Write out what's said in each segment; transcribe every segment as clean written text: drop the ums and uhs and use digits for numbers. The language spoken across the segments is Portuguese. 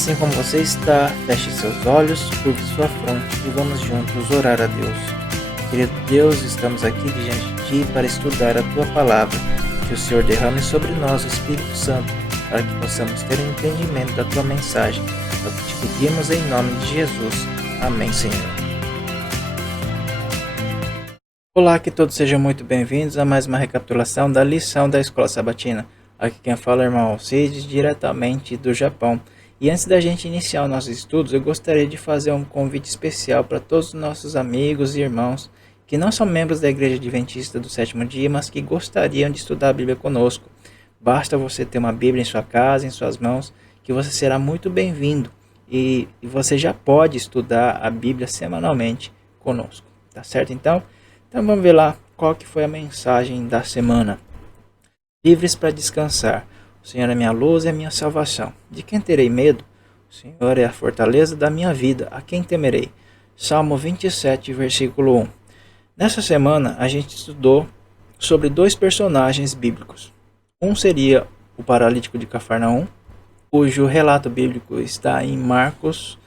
Assim como você está, feche seus olhos, curve sua fronte e vamos juntos orar a Deus. Querido Deus, estamos aqui diante de Ti para estudar a Tua Palavra. Que o Senhor derrame sobre nós o Espírito Santo, para que possamos ter um entendimento da Tua mensagem. É o que te pedimos em nome de Jesus. Amém, Senhor. Olá, que todos sejam muito bem-vindos a mais uma recapitulação da lição da Escola Sabatina. Aqui quem fala é o irmão Alcides, diretamente do Japão. E antes da gente iniciar os nossos estudos, eu gostaria de fazer um convite especial para todos os nossos amigos e irmãos que não são membros da Igreja Adventista do Sétimo Dia, mas que gostariam de estudar a Bíblia conosco. Basta você ter uma Bíblia em sua casa, em suas mãos, que você será muito bem-vindo. E você já pode estudar a Bíblia semanalmente conosco. Tá certo então? Então vamos ver lá qual que foi a mensagem da semana. Livres para descansar. O Senhor é minha luz e a minha salvação. De quem terei medo? O Senhor é a fortaleza da minha vida. A quem temerei? Salmo 27, versículo 1. Nessa semana a gente estudou sobre dois personagens bíblicos. Um seria o paralítico de Cafarnaum, cujo relato bíblico está em Marcos,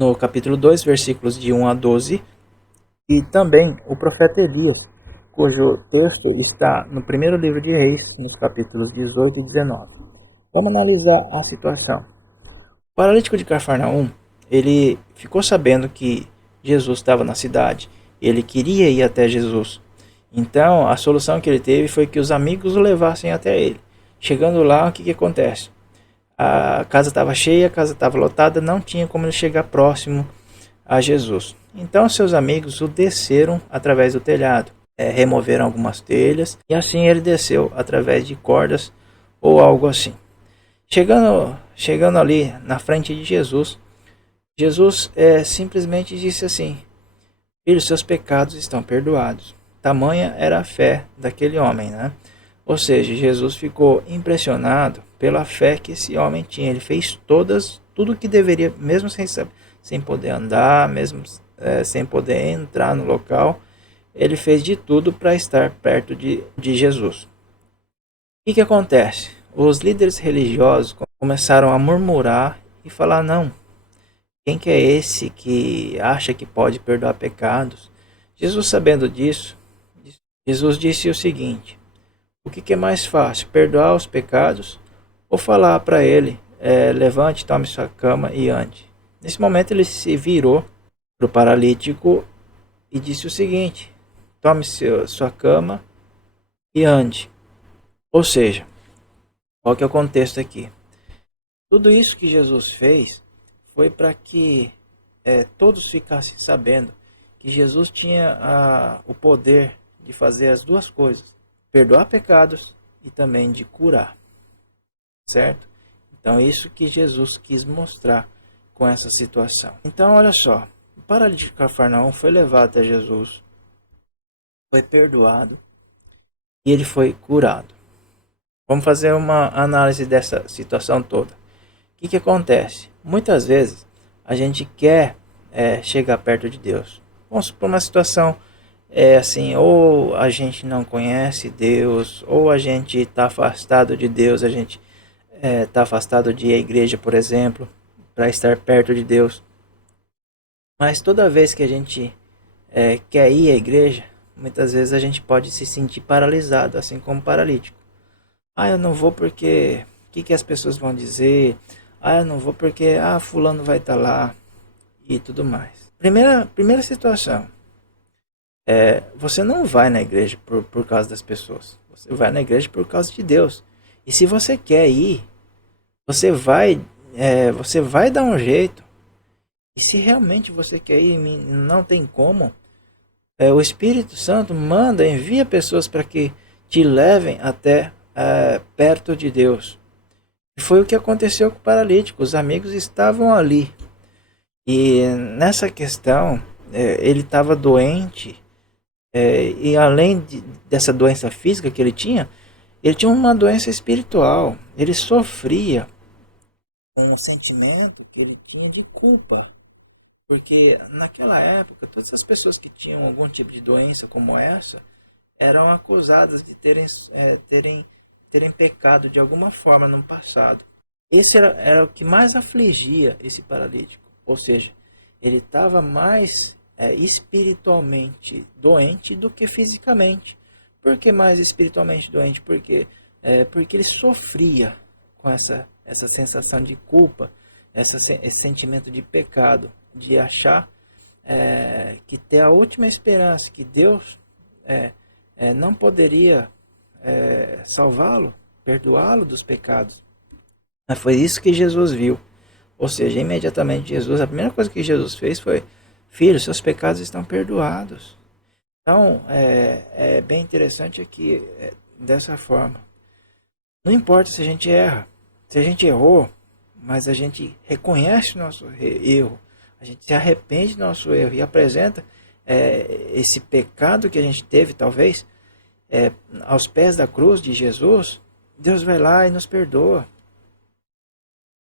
no capítulo 2, versículos de 1 a 12. E também o profeta Elias, cujo texto está no primeiro livro de Reis, nos capítulos 18 e 19. Vamos analisar a situação. O paralítico de Cafarnaum, ele ficou sabendo que Jesus estava na cidade, ele queria ir até Jesus. Então, a solução que ele teve foi que os amigos o levassem até ele. Chegando lá, o que acontece? A casa estava cheia, a casa estava lotada, não tinha como ele chegar próximo a Jesus. Então, seus amigos o desceram através do telhado. Removeram algumas telhas e assim ele desceu através de cordas ou algo assim. Chegando ali na frente de Jesus, Jesus simplesmente disse assim: Filho, seus pecados estão perdoados. Tamanha era a fé daquele homem, né? Ou seja, Jesus ficou impressionado pela fé que esse homem tinha. Ele fez tudo o que deveria, mesmo sem poder andar, mesmo sem poder entrar no local. Ele fez de tudo para estar perto de Jesus. O que acontece? Os líderes religiosos começaram a murmurar e falar: não, quem que é esse que acha que pode perdoar pecados? Jesus, sabendo disso, Jesus disse o seguinte: o que é mais fácil, perdoar os pecados ou falar para ele, levante, tome sua cama e ande? Nesse momento ele se virou para o paralítico e disse o seguinte: tome sua cama e ande. Ou seja, qual que é o contexto aqui? Tudo isso que Jesus fez foi para que todos ficassem sabendo que Jesus tinha o poder de fazer as duas coisas: perdoar pecados e também de curar. Certo? Então, isso que Jesus quis mostrar com essa situação. Então, olha só, o paralítico de Cafarnaum foi levado até Jesus, foi perdoado e ele foi curado. Vamos fazer uma análise dessa situação toda. O que acontece? Muitas vezes a gente quer chegar perto de Deus. Vamos supor uma situação assim, ou a gente não conhece Deus, ou a gente está afastado de Deus, a gente está afastado de a igreja, por exemplo, para estar perto de Deus. Mas toda vez que a gente quer ir à igreja, muitas vezes a gente pode se sentir paralisado, assim como paralítico. Eu não vou porque o que as pessoas vão dizer? Eu não vou porque fulano vai estar lá e tudo mais. Primeira situação, você não vai na igreja por causa das pessoas. Você vai na igreja por causa de Deus. E se você quer ir, você vai dar um jeito. E se realmente você quer ir, não tem como, o Espírito Santo envia pessoas para que te levem até perto de Deus. E foi o que aconteceu com o paralítico. Os amigos estavam ali. E nessa questão, ele estava doente. E além dessa doença física que ele tinha uma doença espiritual. Ele sofria um sentimento que ele tinha de culpa. Porque naquela época, todas as pessoas que tinham algum tipo de doença como essa eram acusadas de terem pecado de alguma forma no passado. Esse era o que mais afligia esse paralítico. Ou seja, ele estava mais espiritualmente doente do que fisicamente. Por que mais espiritualmente doente? Porque ele sofria com essa sensação de culpa, esse sentimento de pecado, de achar que ter a última esperança, que Deus não poderia salvá-lo, perdoá-lo dos pecados. Mas foi isso que Jesus viu. Ou seja, imediatamente Jesus, a primeira coisa que Jesus fez foi: filho, seus pecados estão perdoados. Então, é bem interessante aqui dessa forma. Não importa se a gente erra, se a gente errou, mas a gente reconhece o nosso erro, a gente se arrepende do nosso erro e apresenta esse pecado que a gente teve, talvez, aos pés da cruz de Jesus, Deus vai lá e nos perdoa.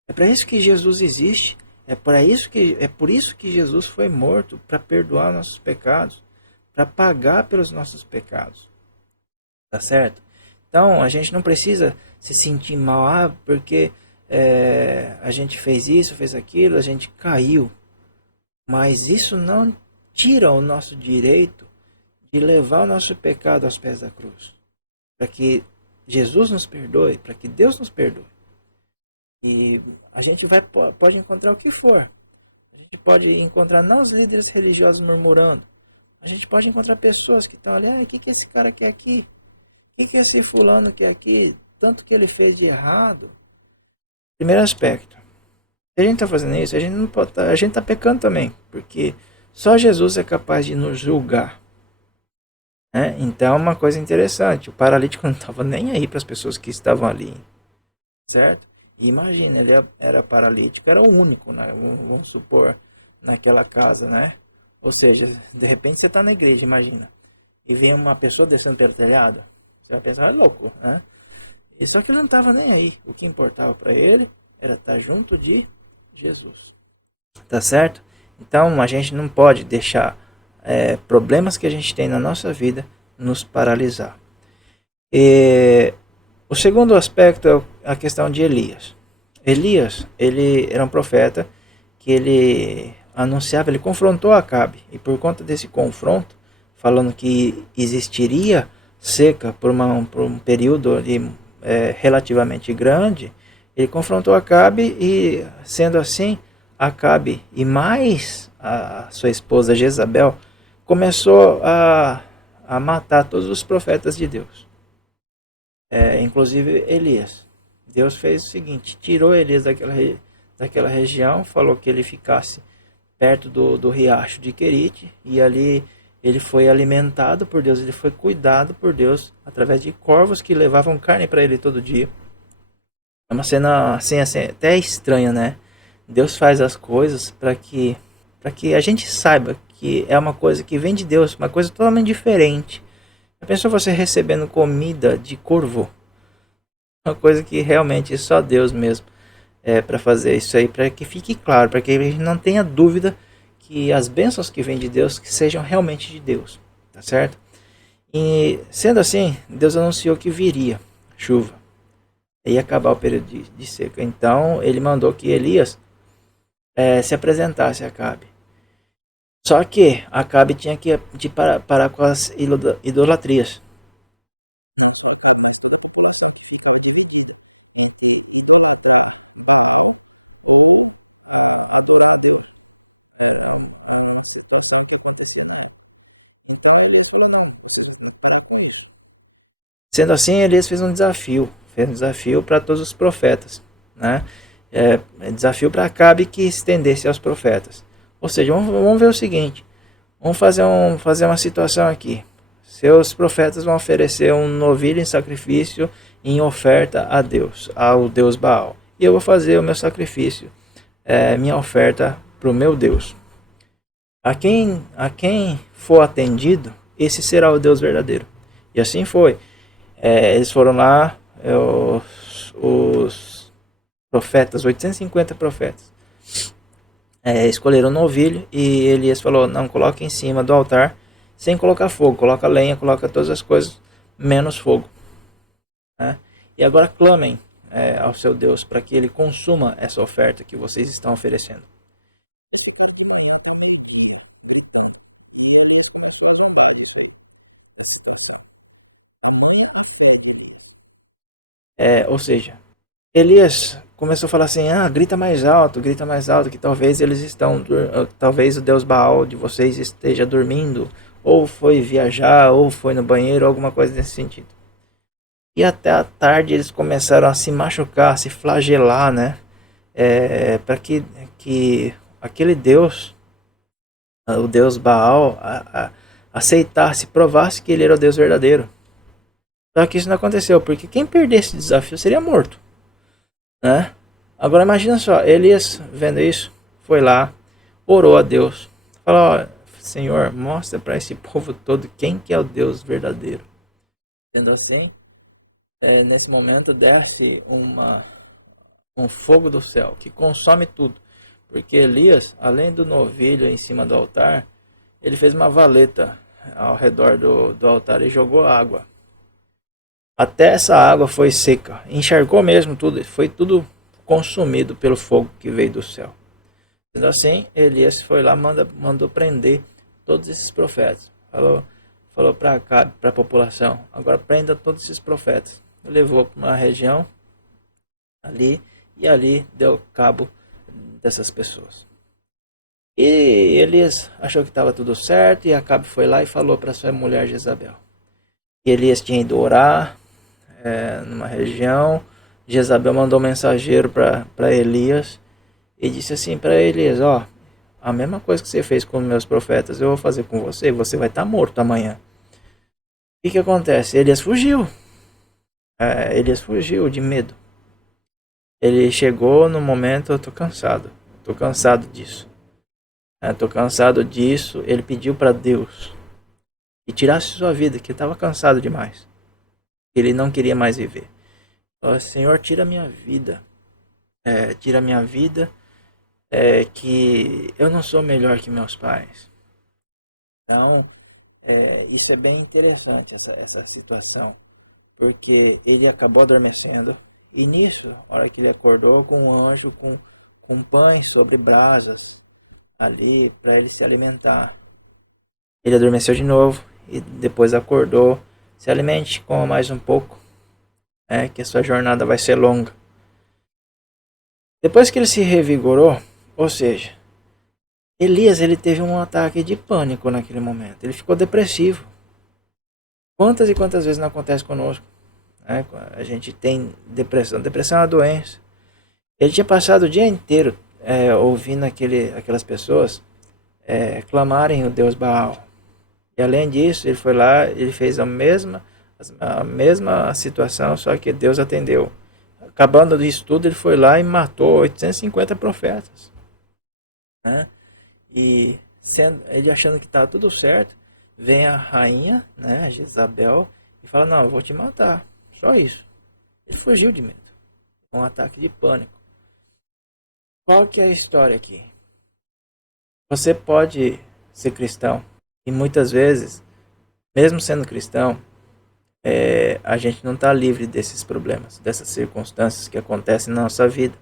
É para isso que Jesus existe. É por isso que Jesus foi morto, para perdoar nossos pecados, para pagar pelos nossos pecados. Tá certo? Então, a gente não precisa se sentir mal, porque a gente fez isso, fez aquilo, a gente caiu. Mas isso não tira o nosso direito de levar o nosso pecado aos pés da cruz. Para que Jesus nos perdoe, para que Deus nos perdoe. E a gente pode encontrar o que for. A gente pode encontrar não os líderes religiosos murmurando. A gente pode encontrar pessoas que estão ali: o que esse cara quer aqui? O que esse fulano quer aqui? Tanto que ele fez de errado. Primeiro aspecto. Se a gente está fazendo isso, a gente não pode a gente está pecando também. Porque só Jesus é capaz de nos julgar. Então, uma coisa interessante. O paralítico não estava nem aí para as pessoas que estavam ali. Certo? Imagina, ele era paralítico, era o único, né? Vamos supor, naquela casa, né? Ou seja, de repente você está na igreja, imagina, e vem uma pessoa descendo pelo telhado, você vai pensar: é louco, né? E só que ele não estava nem aí. O que importava para ele era estar junto de Jesus. Tá certo? Então, a gente não pode deixar problemas que a gente tem na nossa vida nos paralisar. O segundo aspecto é a questão de Elias. Elias, ele era um profeta que ele anunciava, ele confrontou Acabe. E por conta desse confronto, falando que existiria seca por um período relativamente grande, ele confrontou Acabe e, sendo assim, Acabe e mais a sua esposa Jezabel começou a matar todos os profetas de Deus. Inclusive Elias. Deus fez o seguinte: tirou Elias daquela região, falou que ele ficasse perto do riacho de Querite, e ali ele foi alimentado por Deus, ele foi cuidado por Deus através de corvos que levavam carne para ele todo dia. É uma cena assim, até estranha, né? Deus faz as coisas para que a gente saiba que é uma coisa que vem de Deus, uma coisa totalmente diferente. Já pensou você recebendo comida de corvo? Uma coisa que realmente só Deus mesmo para fazer isso aí, para que fique claro, para que a gente não tenha dúvida que as bênçãos que vêm de Deus que sejam realmente de Deus, tá certo? E sendo assim, Deus anunciou que viria chuva, ia acabar o período de seca. Então ele mandou que Elias se apresentasse a Acabe. Só que Acabe tinha que parar com as idolatrias. Sendo assim, Elias fez um desafio para todos os profetas, né? Desafio para Acabe que estendesse aos profetas. Ou seja, vamos ver o seguinte: vamos fazer uma situação aqui. Seus profetas vão oferecer um novilho em sacrifício, em oferta a Deus, ao Deus Baal. E eu vou fazer o meu sacrifício, minha oferta para o meu Deus. A quem for atendido, esse será o Deus verdadeiro. E assim foi. Eles foram lá, os profetas, 850 profetas, escolheram um novilho, e Elias falou: não, coloque em cima do altar, sem colocar fogo, coloca lenha, coloca todas as coisas, menos fogo. Né? E agora clamem, ao seu Deus para que ele consuma essa oferta que vocês estão oferecendo? Ou seja, Elias começou a falar assim: grita mais alto, que talvez eles estão, talvez o Deus Baal de vocês esteja dormindo, ou foi viajar, ou foi no banheiro, alguma coisa nesse sentido. E até a tarde eles começaram a se machucar, a se flagelar, né? Para que aquele Deus, o Deus Baal, aceitasse, provasse que ele era o Deus verdadeiro. Só que isso não aconteceu, porque quem perdesse esse desafio seria morto, né? Agora imagina só, Elias vendo isso, foi lá, orou a Deus, falou: Senhor, mostra para esse povo todo quem que é o Deus verdadeiro. Sendo assim, nesse momento desce um fogo do céu que consome tudo, porque Elias, além do novilho em cima do altar, ele fez uma valeta ao redor do altar e jogou água. Até essa água foi seca, encharcou mesmo tudo, foi tudo consumido pelo fogo que veio do céu. Sendo assim, Elias foi lá, mandou prender todos esses profetas. Falou para a população: agora prenda todos esses profetas. Levou para uma região ali e ali deu cabo dessas pessoas. E Elias achou que estava tudo certo e Acabe foi lá e falou para sua mulher Jezabel. E Elias tinha ido orar numa região. Jezabel mandou um mensageiro para Elias e disse assim para Elias: a mesma coisa que você fez com os meus profetas eu vou fazer com você, e você vai estar morto amanhã. O que acontece? Elias fugiu. Elias fugiu de medo. Ele chegou no momento: eu estou cansado disso. Estou cansado disso. Ele pediu para Deus que tirasse sua vida, que estava cansado demais. Ele não queria mais viver. Senhor, tira minha vida. Tira minha vida, que eu não sou melhor que meus pais. Então, isso é bem interessante, essa situação, porque ele acabou adormecendo, e nisso, a hora que ele acordou, com um anjo com pães sobre brasas ali para ele se alimentar. Ele adormeceu de novo e depois acordou. Se alimente, coma mais um pouco, que a sua jornada vai ser longa. Depois que ele se revigorou, ou seja, Elias ele teve um ataque de pânico naquele momento. Ele ficou depressivo. Quantas e quantas vezes não acontece conosco? A gente tem depressão. Depressão é uma doença. Ele tinha passado o dia inteiro ouvindo aquelas pessoas clamarem o Deus Baal. E além disso, ele foi lá, ele fez a mesma situação, só que Deus atendeu. Acabando disso tudo, ele foi lá e matou 850 profetas. Né? E ele achando que estava tudo certo, vem a rainha, né, Jezabel, e fala: não, eu vou te matar. Só isso. Ele fugiu de medo. Um ataque de pânico. Qual que é a história aqui? Você pode ser cristão e muitas vezes, mesmo sendo cristão, a gente não está livre desses problemas, dessas circunstâncias que acontecem na nossa vida.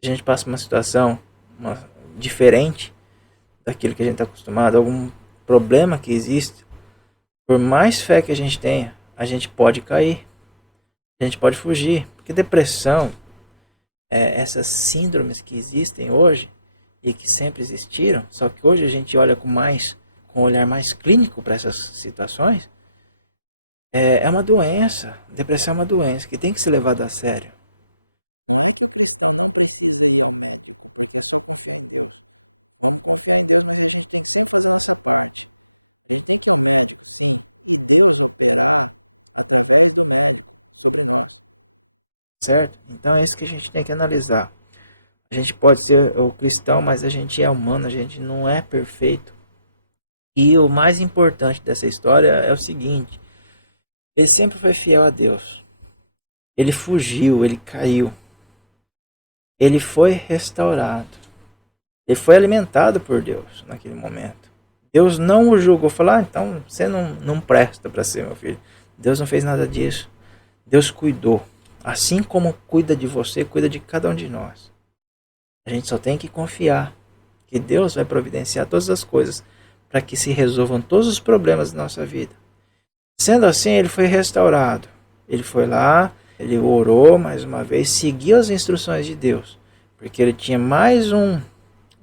Se a gente passa uma situação diferente daquilo que a gente está acostumado, algum problema que existe, por mais fé que a gente tenha, a gente pode cair, a gente pode fugir, porque depressão, essas síndromes que existem hoje e que sempre existiram, só que hoje a gente olha com um olhar mais clínico para essas situações. É uma doença. Depressão é uma doença que tem que ser levada a sério. Certo? Então é isso que a gente tem que analisar. A gente pode ser o cristão, mas a gente é humano, a gente não é perfeito. E o mais importante dessa história é o seguinte: ele sempre foi fiel a Deus. Ele fugiu, ele caiu. Ele foi restaurado. Ele foi alimentado por Deus naquele momento. Deus não o julgou, falou: então você não presta para ser meu filho. Deus não fez nada disso. Deus cuidou. Assim como cuida de você, cuida de cada um de nós. A gente só tem que confiar que Deus vai providenciar todas as coisas para que se resolvam todos os problemas da nossa vida. Sendo assim, ele foi restaurado. Ele foi lá, ele orou mais uma vez, seguiu as instruções de Deus, porque ele tinha mais um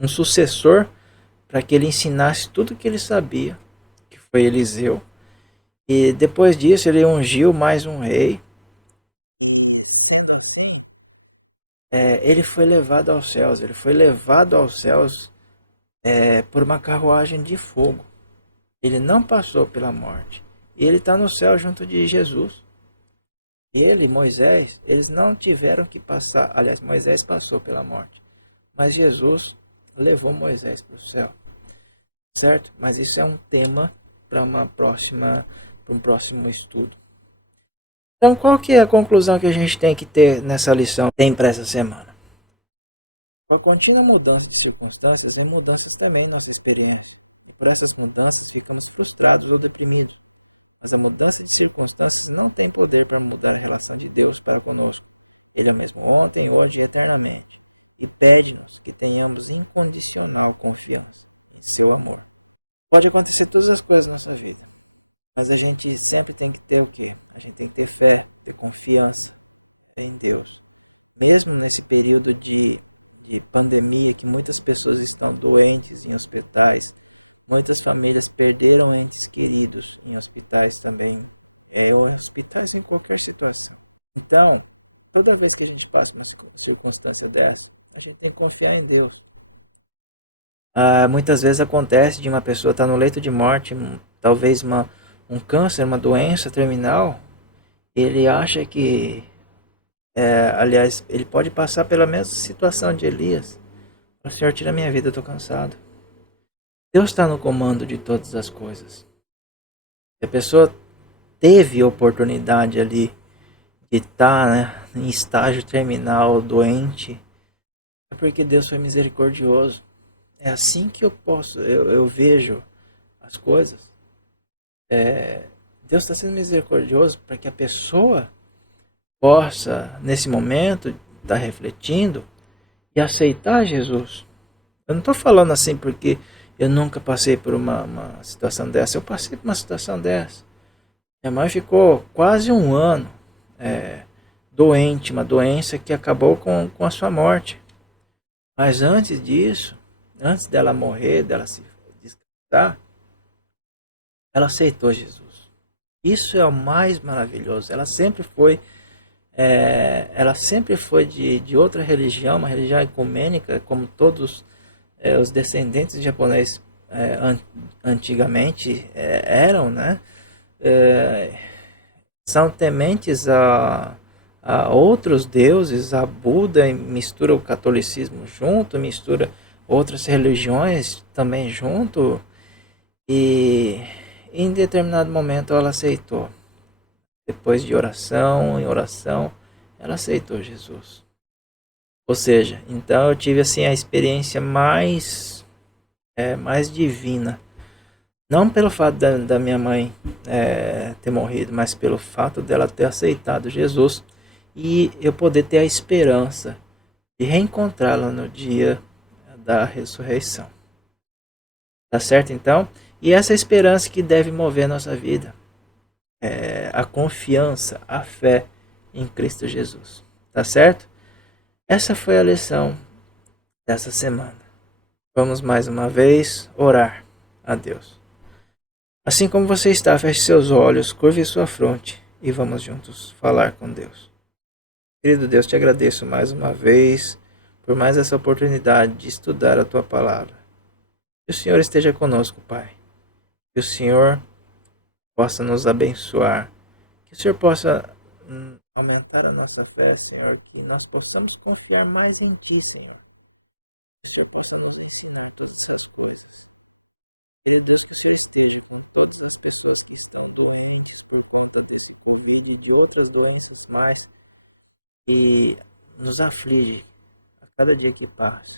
sucessor para que ele ensinasse tudo o que ele sabia, que foi Eliseu. E depois disso ele ungiu mais um rei. Ele foi levado aos céus, ele foi levado aos céus por uma carruagem de fogo. Ele não passou pela morte. E ele está no céu junto de Jesus. Ele, Moisés, eles não tiveram que passar. Aliás, Moisés passou pela morte. Mas Jesus levou Moisés para o céu. Certo? Mas isso é um tema para um próximo estudo. Então, qual que é a conclusão que a gente tem que ter nessa lição, tem para essa semana? Com a contínua mudança de circunstâncias, e mudanças também em nossa experiência. E por essas mudanças ficamos frustrados ou deprimidos. Mas a mudança de circunstâncias não tem poder para mudar a relação de Deus para conosco. Ele é mesmo ontem, hoje e eternamente. E pede-nos que tenhamos incondicional confiança em seu amor. Pode acontecer todas as coisas nessa vida, mas a gente sempre tem que ter o quê? A gente tem que ter fé, ter confiança em Deus. Mesmo nesse período de pandemia, que muitas pessoas estão doentes em hospitais, muitas famílias perderam entes queridos em hospitais também, ou em hospitais em qualquer situação. Então, toda vez que a gente passa uma circunstância dessa, a gente tem que confiar em Deus. Muitas vezes acontece de uma pessoa estar no leito de morte, talvez um câncer, uma doença terminal, ele acha que, aliás, ele pode passar pela mesma situação de Elias. O Senhor, tira minha vida, eu estou cansado. Deus está no comando de todas as coisas. Se a pessoa teve oportunidade ali de estar, né, em estágio terminal, doente, é porque Deus foi misericordioso. É assim que eu vejo as coisas. Deus está sendo misericordioso para que a pessoa possa, nesse momento, estar refletindo e aceitar Jesus. Eu não estou falando assim porque eu nunca passei por uma situação dessa. Eu passei por uma situação dessa. Minha mãe ficou quase um ano doente, uma doença que acabou com a sua morte. Mas antes disso, antes dela morrer, dela se descansar, ela aceitou Jesus. Isso é o mais maravilhoso. Ela sempre foi de outra religião, uma religião ecumênica, como todos os descendentes de japoneses antigamente eram, né? São tementes a outros deuses, a Buda, mistura o catolicismo junto, mistura outras religiões também junto, e em determinado momento ela aceitou. Depois de oração em oração, ela aceitou Jesus. Ou seja, então eu tive assim a experiência mais divina. Não pelo fato da minha mãe ter morrido, mas pelo fato dela ter aceitado Jesus e eu poder ter a esperança de reencontrá-la no dia da ressurreição. Tá certo então? E essa esperança que deve mover a nossa vida. A confiança, a fé em Cristo Jesus. Tá certo? Essa foi a lição dessa semana. Vamos mais uma vez orar a Deus. Assim como você está, feche seus olhos, curve sua fronte e vamos juntos falar com Deus. Querido Deus, te agradeço mais uma vez por mais essa oportunidade de estudar a tua palavra. Que o Senhor esteja conosco, Pai. Que o Senhor possa nos abençoar. Que o Senhor possa aumentar a nossa fé, Senhor. Que nós possamos confiar mais em Ti, Senhor. Que o Senhor possa nos ensinar todas essas coisas. Querido Deus, que você esteja com todas as pessoas que estão doentes por conta desse Covid e de outras doenças mais. E nos aflige a cada dia que passa.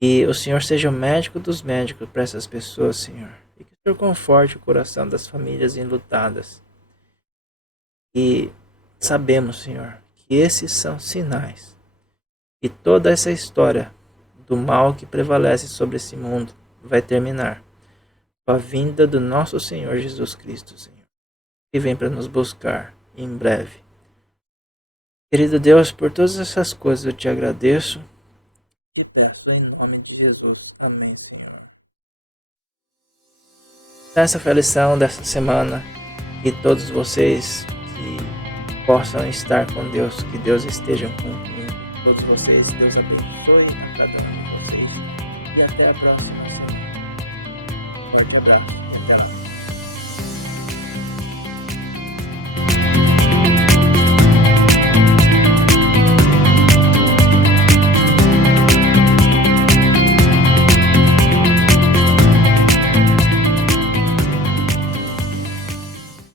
Que o Senhor seja o médico dos médicos para essas pessoas, Senhor. E que o Senhor conforte o coração das famílias enlutadas. E sabemos, Senhor, que esses são sinais e toda essa história do mal que prevalece sobre esse mundo vai terminar com a vinda do nosso Senhor Jesus Cristo, Senhor, que vem para nos buscar em breve. Querido Deus, por todas essas coisas eu te agradeço e peço em nome de Jesus. Amém, Senhor. Essa foi a lição dessa semana e todos vocês que possam estar com Deus, que Deus esteja com todos vocês, Deus abençoe a cada um de vocês e até a próxima. Forte abraço. Tchau.